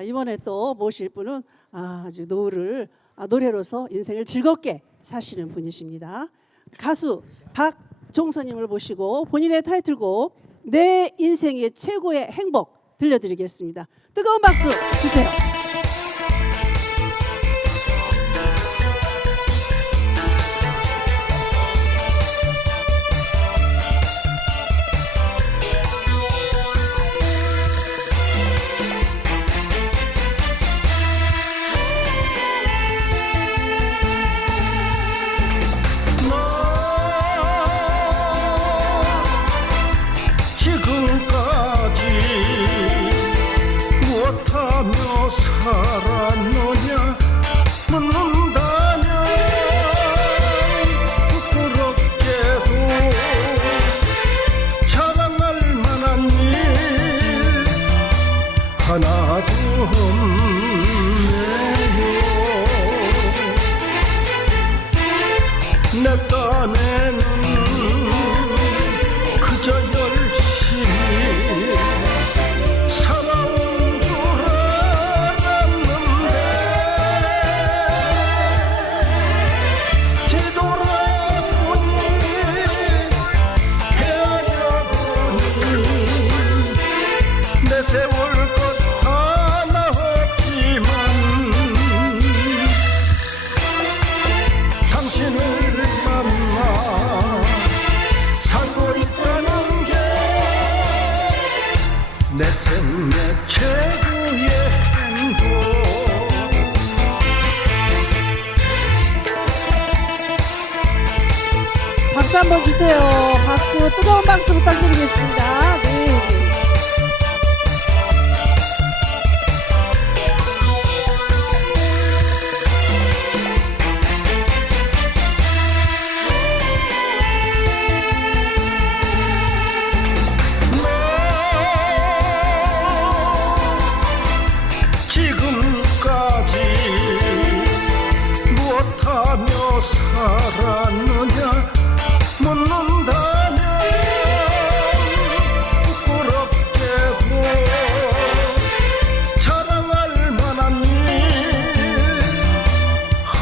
아, 이번에 또 모실 분은 아주 노를 아, 노래로서 인생을 즐겁게 사시는 분이십니다. 가수 박종선님을 모시고 본인의 타이틀곡 내 인생의 최고의 행복 들려드리겠습니다. 뜨거운 박수 주세요. 무엇하며 살았느냐? 묻는다면 부끄럽게도 자랑할 만한 일 하나도 없네요. 내 딴에는 박수 한번 주세요. 박수 뜨거운 박수 부탁드리겠습니다. 네. 지금까지 무엇하며 살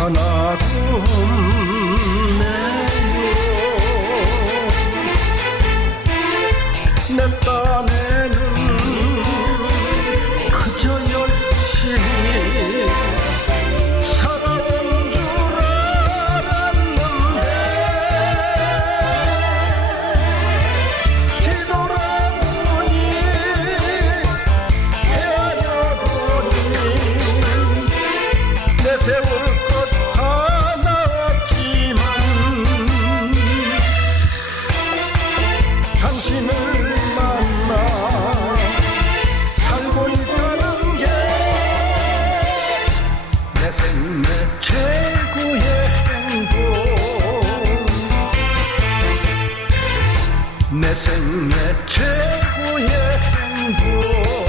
하나도 없네요. 내딴 내 생애 최고의 행복